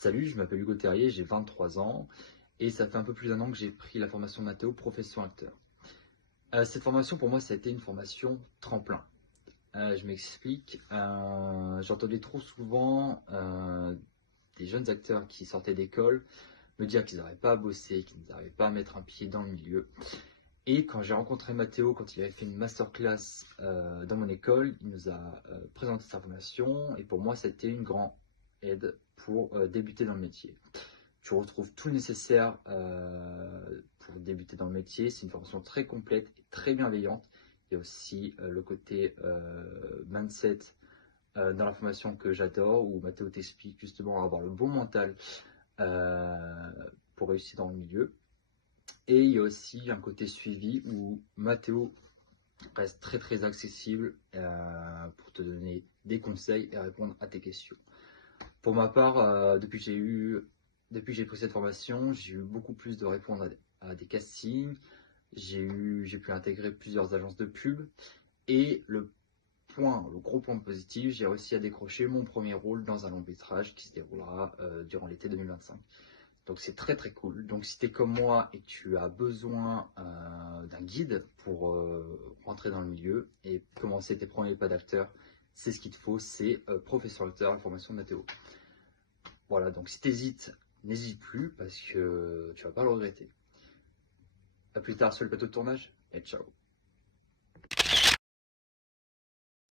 Salut, je m'appelle Hugo Terrier, j'ai 23 ans et ça fait un peu plus d'un an que j'ai pris la formation Mathéo profession acteur. Cette formation pour moi ça a été une formation tremplin. Je m'explique, j'entendais trop souvent des jeunes acteurs qui sortaient d'école me dire qu'ils n'arrivaient pas à bosser, qu'ils n'arrivaient pas à mettre un pied dans le milieu. Et quand j'ai rencontré Mathéo, quand il avait fait une masterclass dans mon école, il nous a présenté sa formation et pour moi ça a été une grande aide pour débuter dans le métier. Tu retrouves tout le nécessaire pour débuter dans le métier. C'est une formation très complète et très bienveillante. Il y a aussi le côté mindset dans la formation que j'adore, où Mathéo t'explique justement à avoir le bon mental euh, pour réussir dans le milieu. Et il y a aussi un côté suivi où Mathéo reste très très accessible pour te donner des conseils et répondre à tes questions. Pour ma part, depuis que j'ai pris cette formation, j'ai eu beaucoup plus de répondre à des castings. J'ai pu intégrer plusieurs agences de pub. Et le gros point positif, j'ai réussi à décrocher mon premier rôle dans un long métrage qui se déroulera durant l'été 2025. Donc c'est très très cool. Donc si tu es comme moi et que tu as besoin d'un guide pour rentrer dans le milieu et commencer tes premiers pas d'acteur, c'est ce qu'il te faut, c'est professeur acteur et formation de Mathéo. Voilà, donc si tu hésites, n'hésite plus parce que tu vas pas le regretter. A plus tard sur le plateau de tournage et ciao.